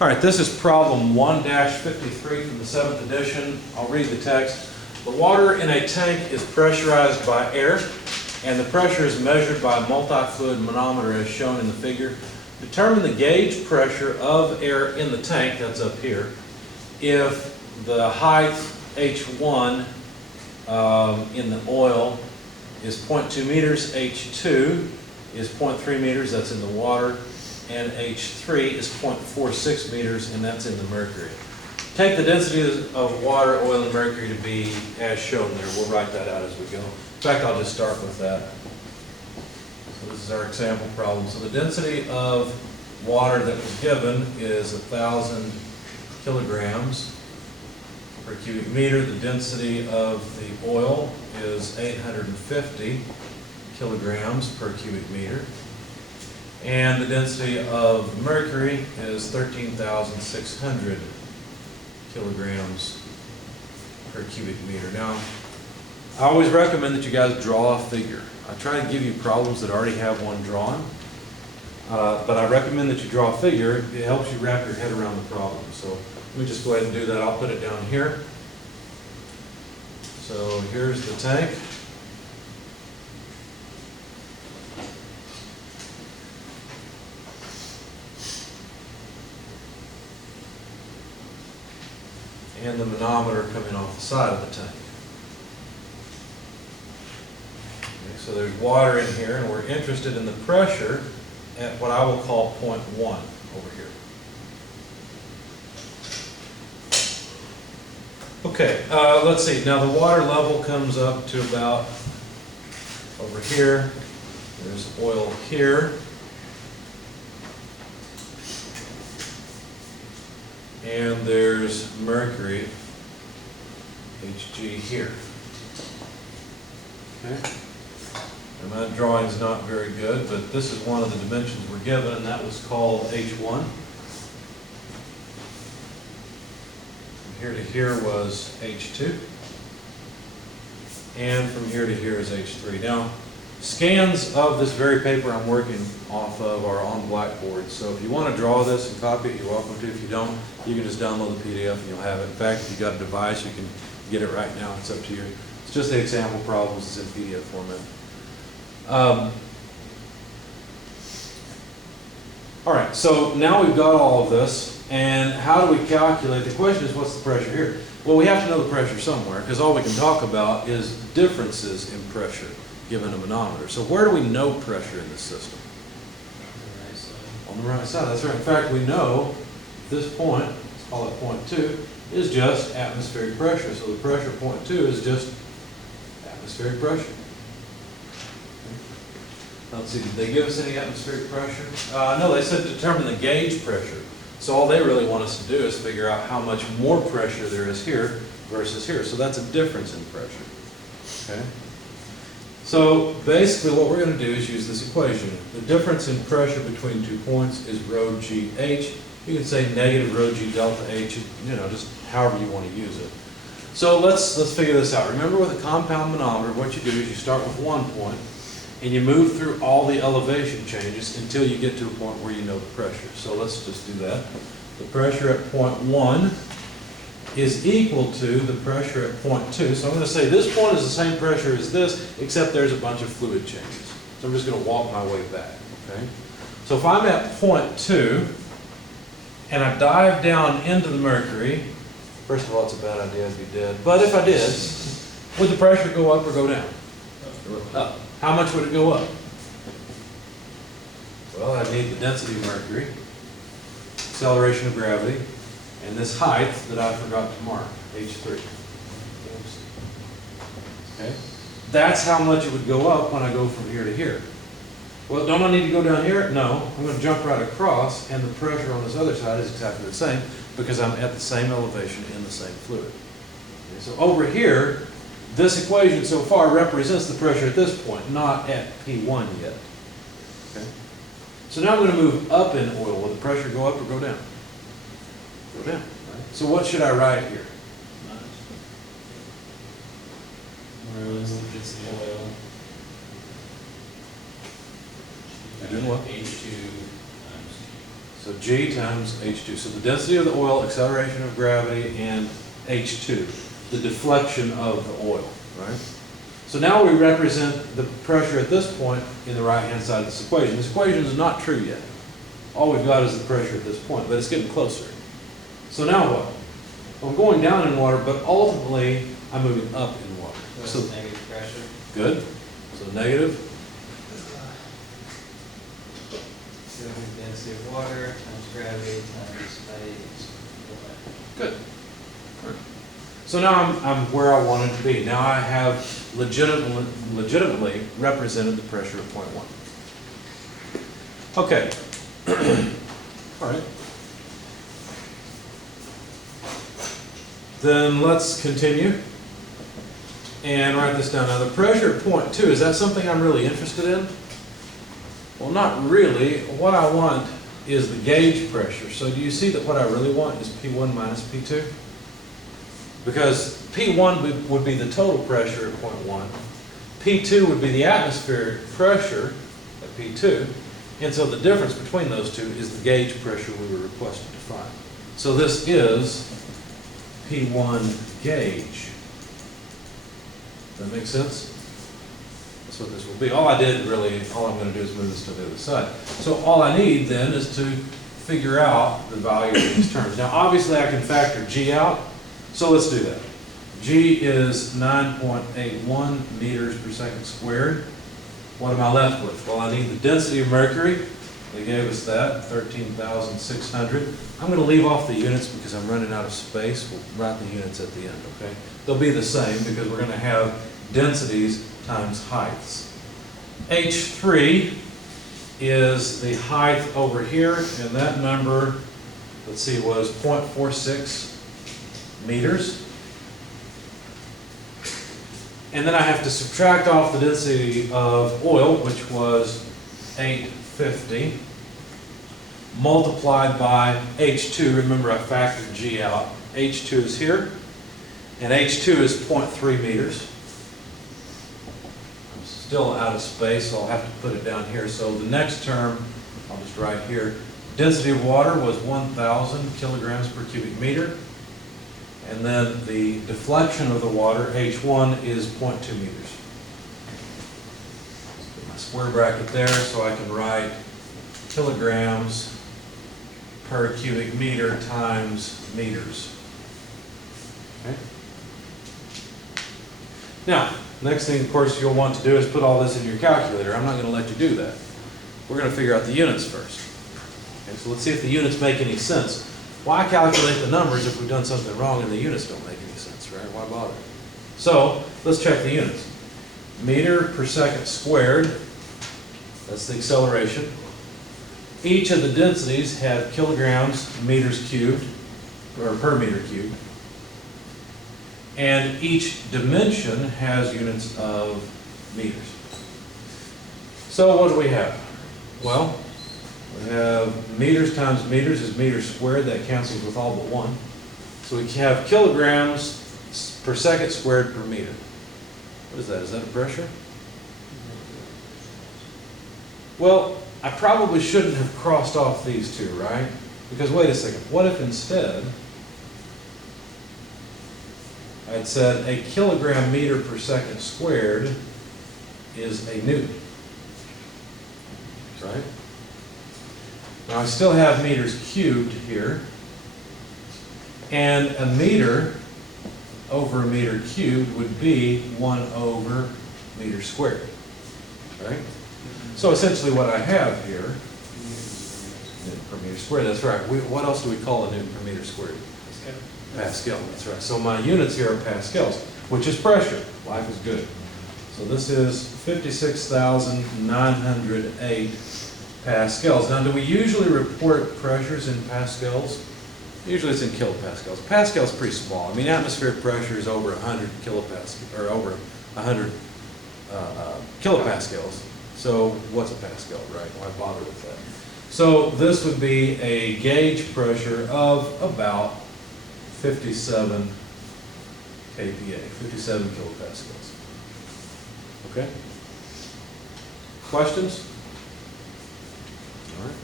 All right, this is problem 1-53 from the 7th edition. I'll read the text. The water in a tank is pressurized by air, and the pressure is measured by a multi-fluid manometer as shown in the figure. Determine the gauge pressure of air in the tank, that's up here, if the height H1 in the oil is 0.2 meters, H2 is 0.3 meters, that's in the water, and H3 is 0.46 meters, and that's in the mercury. Take the density of water, oil, and mercury to be as shown there. We'll write that out as we go. In fact, I'll just start with that. So this is our example problem. So the density of water that was given is 1,000 kilograms per cubic meter. The density of the oil is 850 kilograms per cubic meter. And the density of mercury is 13,600 kilograms per cubic meter. Now, I always recommend that you guys draw a figure. I try to give you problems that already have one drawn, but I recommend that you draw a figure. It helps you wrap your head around the problem. So let me just go ahead and do that. I'll put it down here. So here's the tank. And the manometer coming off the side of the tank. Okay, so there's water in here, and we're interested in the pressure at what I will call point 1 over here. Okay, let's see. Now the water level comes up to about over here. There's oil here. And there's mercury, Hg here. Okay. And my drawing's not very good, but this is one of the dimensions we're given, and that was called H1. From here to here was H2. And from here to here is H3. Now, scans of this very paper I'm working off of are on Blackboard, so if you want to draw this and copy it, you're welcome to. If you don't, you can just download the PDF and you'll have it. In fact, if you've got a device, you can get it right now. It's up to you. It's just the example problems. It's in PDF format. All right, so now we've got all of this, and how do we calculate? The question is, what's the pressure here? Well, we have to know the pressure somewhere, because all we can talk about is differences in pressure given a manometer. So where do we know pressure in this system? On the right side, that's right. In fact, we know this point, let's call it point 2, is just atmospheric pressure. So the pressure point 2 is just atmospheric pressure. Let's see, did they give us any atmospheric pressure? No, they said determine the gauge pressure. So all they really want us to do is figure out how much more pressure there is here versus here. So that's a difference in pressure. Okay? So basically what we're going to do is use this equation. The difference in pressure between 2 points is rho GH. You can say negative rho G delta H, you know, just however you want to use it. So let's figure this out. Remember, with a compound manometer, what you do is you start with 1 point and you move through all the elevation changes until you get to a point where you know the pressure. So let's just do that. The pressure at point 1 is equal to the pressure at point 2. So I'm going to say this point is the same pressure as this, except there's a bunch of fluid changes. So I'm just going to walk my way back. Okay? So if I'm at point 2 and I dive down into the mercury, first of all, it's a bad idea, I'd be dead. But if I did, would the pressure go up or go down? Up. How much would it go up? Well, I need the density of mercury, acceleration of gravity, and this height that I forgot to mark, H3. Okay? That's how much it would go up when I go from here to here. Well, don't I need to go down here? No. I'm going to jump right across, and the pressure on this other side is exactly the same because I'm at the same elevation in the same fluid. Okay, so over here, this equation so far represents the pressure at this point, not at P1 yet. Okay? So now I'm going to move up in oil. Will the pressure go up or go down? Go down. Right? So what should I write here? Where is the density of oil? You're doing what? H2 times So G times H2. So the density of the oil, acceleration of gravity, and H2, the deflection of the oil, right? So now we represent the pressure at this point in the right-hand side of this equation. This equation is not true yet. All we've got is the pressure at this point, but it's getting closer. So now what? Well, I'm going down in water, but ultimately I'm moving up in water. So negative pressure. Good. So negative. So density of water times gravity times space. Good. So now I'm where I wanted to be. Now I have legitimately represented the pressure at point 1. Okay. All right. Then let's continue and write this down. Now the pressure at point 2, is that something I'm really interested in? Well, not really. What I want is the gauge pressure. So do you see that what I really want is P1 minus P2? Because P1 would be the total pressure at point 1. P2 would be the atmospheric pressure at P2. And so the difference between those two is the gauge pressure we were requested to find. So this is P1 gauge. Does that make sense? That's what this will be. All I'm going to do is move this to the other side. So all I need then is to figure out the value of these terms. Now obviously I can factor G out, so let's do that. G is 9.81 meters per second squared. What am I left with? Well, I need the density of mercury. They gave us that, 13,600. I'm going to leave off the units because I'm running out of space. We'll write the units at the end, okay? They'll be the same because we're going to have densities times heights. H3 is the height over here, and that number, let's see, was 0.46 meters. And then I have to subtract off the density of oil, which was 850, multiplied by H2. Remember, I factored G out. H2 is here, and H2 is 0.3 meters. I'm still out of space, so I'll have to put it down here. So the next term, I'll just write here, density of water was 1,000 kilograms per cubic meter. And then the deflection of the water, H1, is 0.2 meters. Put my square bracket there so I can write kilograms per cubic meter times meters. Okay. Now, next thing, of course, you'll want to do is put all this in your calculator. I'm not going to let you do that. We're going to figure out the units first. Okay, so let's see if the units make any sense. Why calculate the numbers if we've done something wrong and the units don't make any sense, right? Why bother? So, let's check the units. Meter per second squared, that's the acceleration. Each of the densities have kilograms, meters cubed, or per meter cubed. And each dimension has units of meters. So what do we have? Well, we have meters times meters is meters squared. That cancels with all but one. So we have kilograms per second squared per meter. What is that? Is that a pressure? Well, I probably shouldn't have crossed off these two, right? Because wait a second. What if instead I'd said a kilogram meter per second squared is a newton, right? Now I still have meters cubed here, and a meter over a meter cubed would be 1 over meter squared, right? So essentially what I have here, newton per meter squared, that's right. What else do we call a newton per meter squared? Pascal, that's right. So my units here are pascals, which is pressure. Life is good. So this is 56,908 pascals. Now, do we usually report pressures in pascals? Usually it's in kilopascals. Pascal's pretty small. I mean, atmospheric pressure is over 100 kilopascals, or over 100 kilopascals. So what's a pascal, right? Why bother with that? So this would be a gauge pressure of about 57 kPa, 57 kilopascals. Okay? Questions? All right.